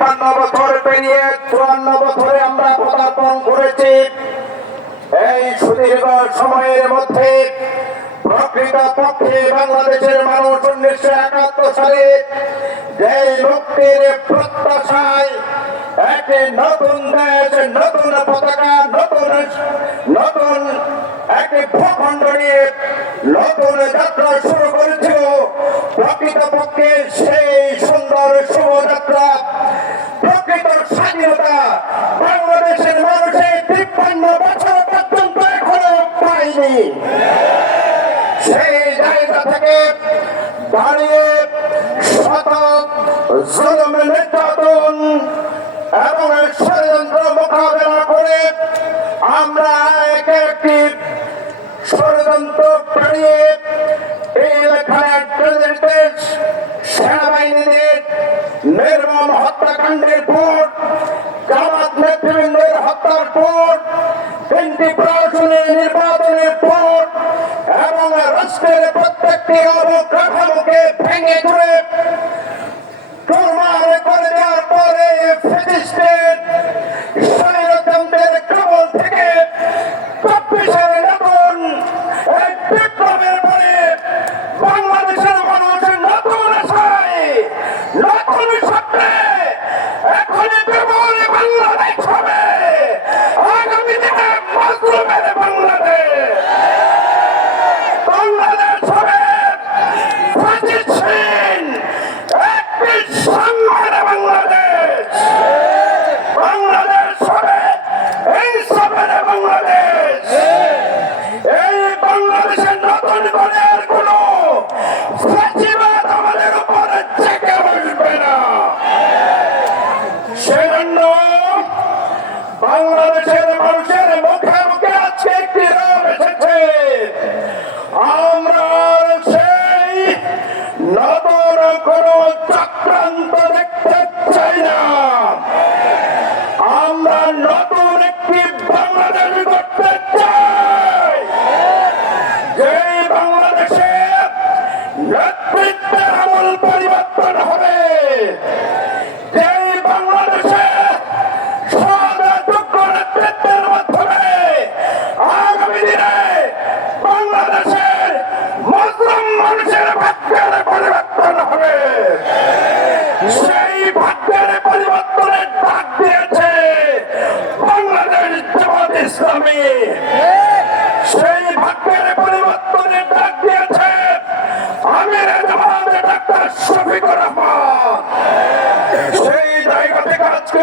তিপ্পান্ন বছর পেরিয়ে চুয়ান্ন বছরে আমরা পদার্পণ করেছি। এই সুদীর্ঘ সময়ের মধ্যে পক্ষে একাত্তর সালে নতুন নতুন পতাকা, নতুন নতুন একটি ভূখণ্ড নিয়ে নতুন যাত্রা শুরু করেছিল। সেই জায়গা থেকে দাঁড়িয়ে শত জুলুম, নির্যাতন এবং ষড়যন্ত্র মোকাবেলা করে আমরা একে একটি ষড়যন্ত্র পেরিয়ে এই এলাকায় প্রেসিডেন্টের সেনাবাহিনীদের নির্মম হত্যাকাণ্ডের পর প্রত্যেকটি অবকাঠামোকে ভেঙে চুরমার করে দেওয়ার পরে ফেসিস্টের স্বৈরতন্ত্রের নতুন এই বিপ্লবের পরে বাংলাদেশের নতুন আশায়, নতুন স্বপ্নে বাংলাদেশ বাংলাদেশে নেতৃত্বের আমল পরিবর্তন হবে। যেই বাংলাদেশে সদাযোগ্য নেতৃত্বের মাধ্যমে আগামী দিনে বাংলাদেশের মুসলিম মানুষের ভাগ্যের পরিবর্তন হবে। সেই ভাগ্যের পরিবর্তনের ডাক দিয়েছে বাংলাদেশ জামাত ইসলামী। সেই ভাগ্যের পরিবর্তনের ডাক দিয়েছে আমির জামাত ডাক্তার শফিকুর রহমান। সেই জায়গা থেকে আজকে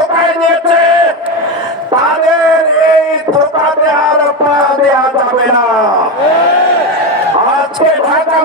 আজকে ঢাকা